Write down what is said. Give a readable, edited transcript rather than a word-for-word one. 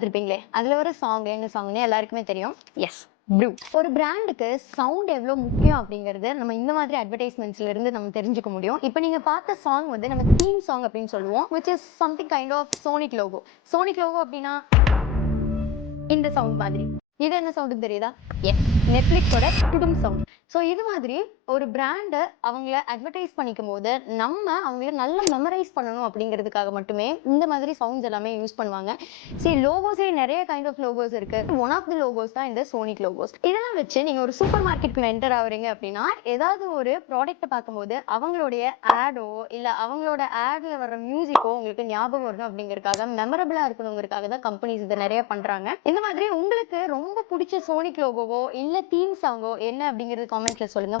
பார்த்திருப்பீங்களே, அதுல ஒரு சாங் என்ன சாங்னு எல்லாருக்குமே தெரியும். Yes, blue. ஒரு பிராண்டுக்கு சவுண்ட் எவ்வளோ முக்கியம் அப்படிங்கறது நம்ம இந்த மாதிரி அட்வர்டைஸ்மெண்ட்ஸ்ல இருந்து நம்ம தெரிஞ்சுக்க முடியும். இப்போ நீங்க பார்த்த சாங் வந்து நம்ம தீம் சாங் அப்படின்னு சொல்லுவோம், which is something kind of sonic logo. Sonic logo அப்படின்னா இந்த சவுண்ட் மாதிரி. இது என்ன சவுண்ட் தெரியுதா? எஸ், நெட்ஃபிளிக்ஸோட குடும் சவுண்ட். ஸோ இது மாதிரி ஒரு பிராண்டை அவங்கள அட்வர்டைஸ் பண்ணிக்கும் போது நம்ம அவங்கள நல்லா மெமரைஸ் பண்ணணும் அப்படிங்கிறதுக்காக மட்டுமே இந்த மாதிரி சவுண்ட்ஸ் எல்லாமே யூஸ் பண்ணுவாங்க. சரி, லோகோஸே நிறைய கைண்ட் ஆஃப் லோகோஸ் இருக்கு. ஒன் ஆஃப் தி லோகோஸ் தான் இந்த சோனிக் லோகோஸ். இதெல்லாம் வச்சு நீங்க ஒரு சூப்பர் மார்க்கெட்டுக்குள்ள என்டர் ஆகுறீங்க அப்படின்னா ஏதாவது ஒரு ப்ராடக்ட்டை பார்க்கும்போது அவங்களுடைய ஆடோ இல்ல அவங்களோட ஆட்ல வர மியூசிக்கோ உங்களுக்கு ஞாபகம் வரணும் அப்படிங்கறதுக்காக, மெமரபிளா இருக்கணுங்கிறதுக்காக தான் கம்பெனிஸ் இதை நிறைய பண்றாங்க. இந்த மாதிரி உங்களுக்கு ரொம்ப பிடிச்ச சோனிக் லோகோவோ இல்ல தீம் சாங்கோ என்ன அப்படிங்கறது காமெண்ட்ல சொல்லுங்க.